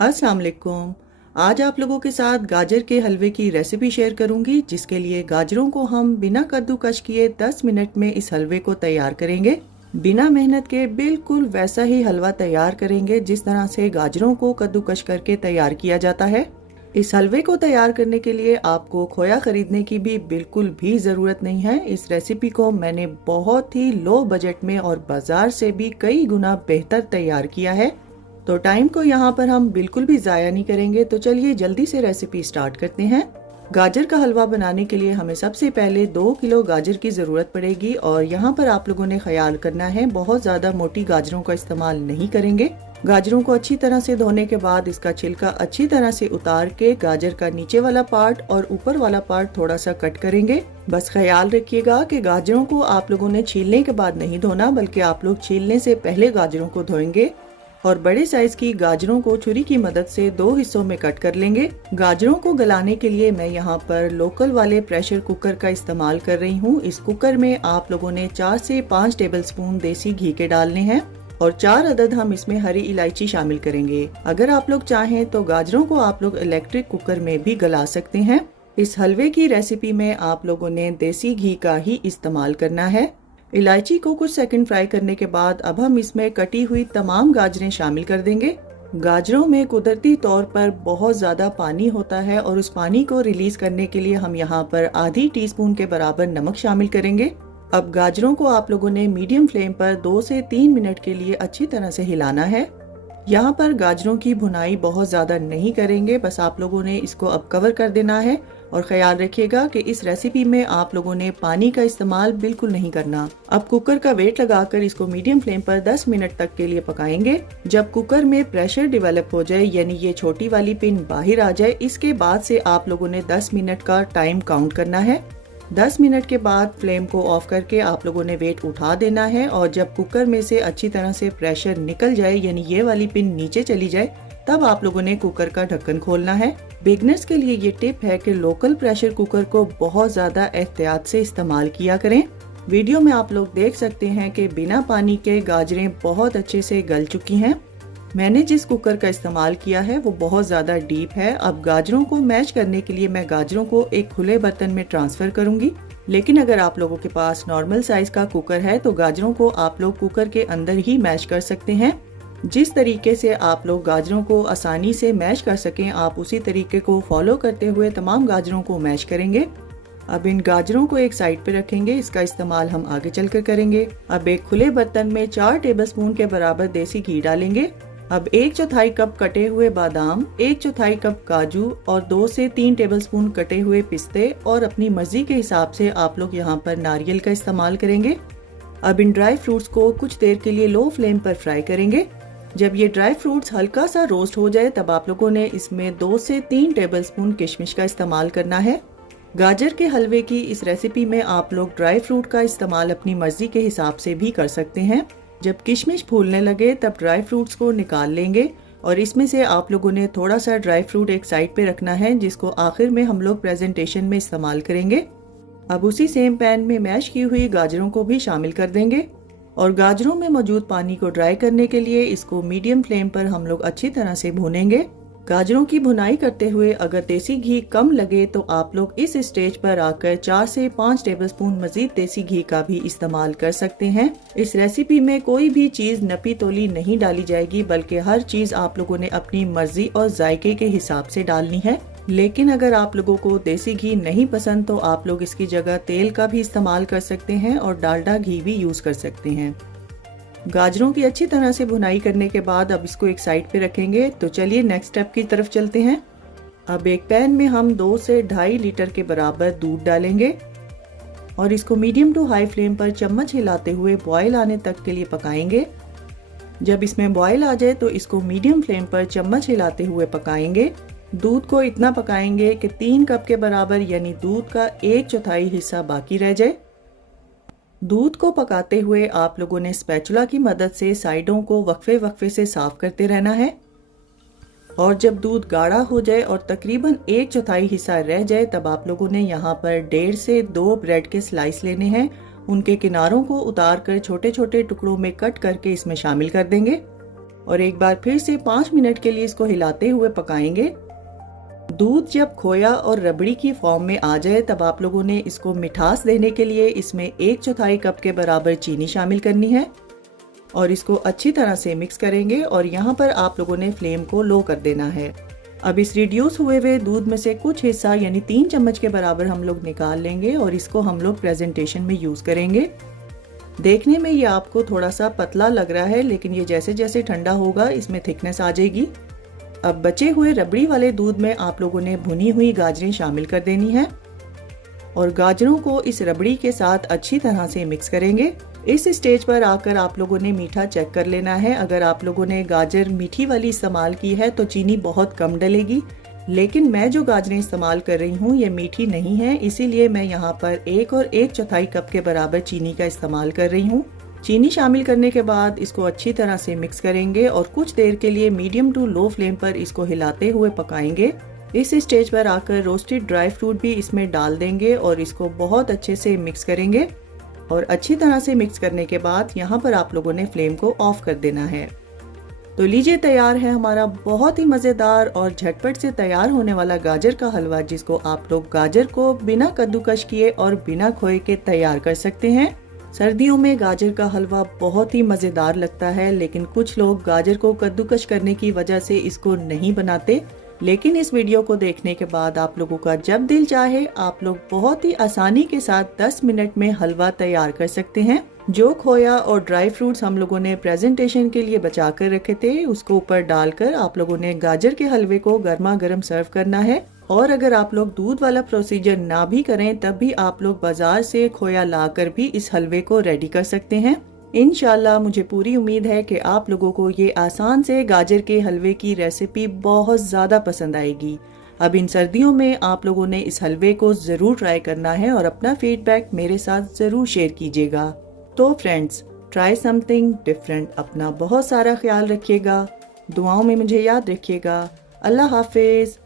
अस्सलाम वालेकुम। आज आप लोगों के साथ गाजर के हलवे की रेसिपी शेयर करूंगी, जिसके लिए गाजरों को हम बिना कद्दूकश किए 10 मिनट में इस हलवे को तैयार करेंगे। बिना मेहनत के बिल्कुल वैसा ही हलवा तैयार करेंगे जिस तरह से गाजरों को कद्दूकश करके तैयार किया जाता है। इस हलवे को तैयार करने के लिए आपको खोया खरीदने की भी बिल्कुल भी ज़रूरत नहीं है। इस रेसिपी को मैंने बहुत ही लो बजट में और बाजार से भी कई गुना बेहतर तैयार किया है, तो टाइम को यहाँ पर हम बिल्कुल भी ज़ाया नहीं करेंगे। तो चलिए जल्दी से रेसिपी स्टार्ट करते हैं। गाजर का हलवा बनाने के लिए हमें सबसे पहले 2 किलो गाजर की ज़रूरत पड़ेगी और यहाँ पर आप लोगों ने ख्याल करना है बहुत ज़्यादा मोटी गाजरों का इस्तेमाल नहीं करेंगे। गाजरों को अच्छी तरह से धोने के बाद इसका छिलका अच्छी तरह से उतार के गाजर का नीचे वाला पार्ट और ऊपर वाला पार्ट थोड़ा सा कट करेंगे। बस ख्याल रखिएगा कि गाजरों को आप लोगों ने छीलने के बाद नहीं धोना, बल्कि आप लोग छीलने से पहले गाजरों को धोएंगे। और बड़े साइज की गाजरों को छुरी की मदद से 2 हिस्सों में कट कर लेंगे। गाजरों को गलाने के लिए मैं यहाँ पर लोकल वाले प्रेशर कुकर का इस्तेमाल कर रही हूँ। इस कुकर में आप लोगों ने 4 से 5 टेबलस्पून देसी घी के डालने हैं और 4 अदद हम इसमें हरी इलायची शामिल करेंगे। अगर आप लोग चाहें तो गाजरों को आप लोग इलेक्ट्रिक कुकर में भी गला सकते हैं। इस हलवे की रेसिपी में आप लोगों ने देसी घी का ही इस्तेमाल करना है। इलायची को कुछ सेकंड फ्राई करने के बाद अब हम इसमें कटी हुई तमाम गाजरें शामिल कर देंगे। गाजरों में कुदरती तौर पर बहुत ज्यादा पानी होता है और उस पानी को रिलीज करने के लिए हम यहाँ पर आधी टीस्पून के बराबर नमक शामिल करेंगे। अब गाजरों को आप लोगों ने मीडियम फ्लेम पर 2 से 3 मिनट के लिए अच्छी तरह से हिलाना है। यहाँ पर गाजरों की भुनाई बहुत ज़्यादा नहीं करेंगे, बस आप लोगों ने इसको अब कवर कर देना है। और ख्याल रखिएगा कि इस रेसिपी में आप लोगों ने पानी का इस्तेमाल बिल्कुल नहीं करना। अब कुकर का वेट लगाकर इसको मीडियम फ्लेम पर 10 मिनट तक के लिए पकाएंगे। जब कुकर में प्रेशर डेवलप हो जाए, यानी ये छोटी वाली पिन बाहर आ जाए, इसके बाद से आप लोगों ने 10 मिनट का टाइम काउंट करना है। 10 मिनट के बाद फ्लेम को ऑफ करके आप लोगों ने वेट उठा देना है और जब कुकर में से अच्छी तरह से प्रेशर निकल जाए, यानी ये वाली पिन नीचे चली जाए, तब आप लोगों ने कुकर का ढक्कन खोलना है। बिगनर्स के लिए ये टिप है कि लोकल प्रेशर कुकर को बहुत ज्यादा एहतियात से इस्तेमाल किया करें। वीडियो में आप लोग देख सकते हैं कि बिना पानी के गाजरें बहुत अच्छे से गल चुकी हैं। मैंने जिस कुकर का इस्तेमाल किया है वो बहुत ज़्यादा डीप है। अब गाजरों को मैश करने के लिए मैं गाजरों को एक खुले बर्तन में ट्रांसफ़र करूंगी, लेकिन अगर आप लोगों के पास नॉर्मल साइज़ का कुकर है तो गाजरों को आप लोग कुकर के अंदर ही मैश कर सकते हैं। जिस तरीके से आप लोग गाजरों को आसानी से मैश कर सकें, आप उसी तरीके को फॉलो करते हुए तमाम गाजरों को मैश करेंगे। अब इन गाजरों को एक साइड पे रखेंगे, इसका इस्तेमाल हम आगे चलकर करेंगे। अब एक खुले बर्तन में 4 टेबलस्पून के बराबर देसी घी डालेंगे। अब 1/4 कप कटे हुए बादाम, 1/4 कप काजू और 2 से 3 टेबलस्पून कटे हुए पिस्ते और अपनी मर्जी के हिसाब से आप लोग यहाँ पर नारियल का इस्तेमाल करेंगे। अब इन ड्राई फ्रूट्स को कुछ देर के लिए लो फ्लेम पर फ्राई करेंगे। जब ये ड्राई फ्रूट्स हल्का सा रोस्ट हो जाए, तब आप लोगों ने इसमें 2 से 3 टेबलस्पून किशमिश का इस्तेमाल करना है। गाजर के हलवे की इस रेसिपी में आप लोग ड्राई फ्रूट का इस्तेमाल अपनी मर्जी के हिसाब से भी कर सकते हैं। जब किशमिश फूलने लगे तब ड्राई फ्रूट्स को निकाल लेंगे और इसमें से आप लोगों ने थोड़ा सा ड्राई फ्रूट एक साइड पे रखना है, जिसको आखिर में हम लोग प्रेजेंटेशन में इस्तेमाल करेंगे। अब उसी सेम पैन में मैश की हुई गाजरों को भी शामिल कर देंगे और गाजरों में मौजूद पानी को ड्राई करने के लिए इसको मीडियम फ्लेम पर हम लोग अच्छी तरह से भूनेंगे। गाजरों की भुनाई करते हुए अगर देसी घी कम लगे तो आप लोग इस स्टेज पर आकर 4 से 5 टेबलस्पून मजीद देसी घी का भी इस्तेमाल कर सकते हैं। इस रेसिपी में कोई भी चीज नपी तोली नहीं डाली जाएगी, बल्कि हर चीज आप लोगों ने अपनी मर्जी और जायके के हिसाब से डालनी है। लेकिन अगर आप लोगों को देसी घी नहीं पसंद तो आप लोग इसकी जगह तेल का भी इस्तेमाल कर सकते हैं और डालडा घी भी यूज कर सकते हैं। गाजरों की अच्छी तरह से भुनाई करने के बाद अब इसको एक साइड पे रखेंगे। तो चलिए नेक्स्ट स्टेप की तरफ चलते हैं। अब एक पैन में हम 2 से 2.5 लीटर के बराबर दूध डालेंगे और इसको मीडियम टू हाई फ्लेम पर चम्मच हिलाते हुए बॉयल आने तक के लिए पकाएंगे। जब इसमें बॉयल आ जाए तो इसको मीडियम फ्लेम पर चम्मच हिलाते हुए पकाएंगे। दूध को इतना पकाएंगे कि 3 कप के बराबर यानी दूध का 1/4 हिस्सा बाकी रह जाए। दूध को पकाते हुए आप लोगों ने स्पैचुला की मदद से साइडों को वक्फे वक्फे से साफ करते रहना है और जब दूध गाढ़ा हो जाए और तकरीबन 1/4 हिस्सा रह जाए, तब आप लोगों ने यहाँ पर 1.5 से 2 ब्रेड के स्लाइस लेने हैं। उनके किनारों को उतार कर छोटे छोटे टुकड़ों में कट करके इसमें शामिल कर देंगे और एक बार फिर से 5 मिनट के लिए इसको हिलाते हुए पकाएंगे। दूध जब खोया और रबड़ी की फॉर्म में आ जाए तब आप लोगों ने इसको मिठास देने के लिए इसमें 1/4 कप के बराबर चीनी शामिल करनी है और इसको अच्छी तरह से मिक्स करेंगे और यहाँ पर आप लोगों ने फ्लेम को लो कर देना है। अब इस रिड्यूस हुए हुए दूध में से कुछ हिस्सा यानी 3 चम्मच के बराबर हम लोग निकाल लेंगे और इसको हम लोग प्रेजेंटेशन में यूज करेंगे। देखने में ये आपको थोड़ा सा पतला लग रहा है, लेकिन ये जैसे जैसे ठंडा होगा इसमें थिकनेस आ जाएगी। अब बचे हुए रबड़ी वाले दूध में आप लोगों ने भुनी हुई गाजरें शामिल कर देनी है और गाजरों को इस रबड़ी के साथ अच्छी तरह से मिक्स करेंगे। इस स्टेज पर आकर आप लोगों ने मीठा चेक कर लेना है। अगर आप लोगों ने गाजर मीठी वाली इस्तेमाल की है तो चीनी बहुत कम डलेगी, लेकिन मैं जो गाजरें इस्तेमाल कर रही हूँ ये मीठी नहीं है, इसीलिए मैं यहाँ पर 1 और 1/4 कप के बराबर चीनी का इस्तेमाल कर रही हूँ। चीनी शामिल करने के बाद इसको अच्छी तरह से मिक्स करेंगे और कुछ देर के लिए मीडियम टू लो फ्लेम पर इसको हिलाते हुए पकाएंगे। इस स्टेज पर आकर रोस्टेड ड्राई फ्रूट भी इसमें डाल देंगे और इसको बहुत अच्छे से मिक्स करेंगे और अच्छी तरह से मिक्स करने के बाद यहाँ पर आप लोगों ने फ्लेम को ऑफ कर देना है। तो लीजिए तैयार है हमारा बहुत ही मज़ेदार और झटपट से तैयार होने वाला गाजर का हलवा, जिसको आप लोग गाजर को बिना कद्दूकश किए और बिना खोए के तैयार कर सकते हैं। सर्दियों में गाजर का हलवा बहुत ही मज़ेदार लगता है, लेकिन कुछ लोग गाजर को कद्दूकश करने की वजह से इसको नहीं बनाते। लेकिन इस वीडियो को देखने के बाद आप लोगों का जब दिल चाहे आप लोग बहुत ही आसानी के साथ 10 मिनट में हलवा तैयार कर सकते हैं। जो खोया और ड्राई फ्रूट्स हम लोगों ने प्रेजेंटेशन के लिए बचा कर रखे थे उसको ऊपर डालकर आप लोगों ने गाजर के हलवे को गर्मा गर्म सर्व करना है। और अगर आप लोग दूध वाला प्रोसीजर ना भी करें तब भी आप लोग बाजार से खोया लाकर भी इस हलवे को रेडी कर सकते हैं। इंशाल्लाह मुझे पूरी उम्मीद है कि आप लोगों को ये आसान से गाजर के हलवे की रेसिपी बहुत ज़्यादा पसंद आएगी। अब इन सर्दियों में आप लोगों ने इस हलवे को ज़रूर ट्राई करना है और अपना फीडबैक मेरे साथ ज़रूर शेयर कीजिएगा। तो फ्रेंड्स, ट्राई समथिंग डिफरेंट। अपना बहुत सारा ख्याल रखिएगा, दुआओं में मुझे याद रखिएगा। अल्लाह हाफिज़।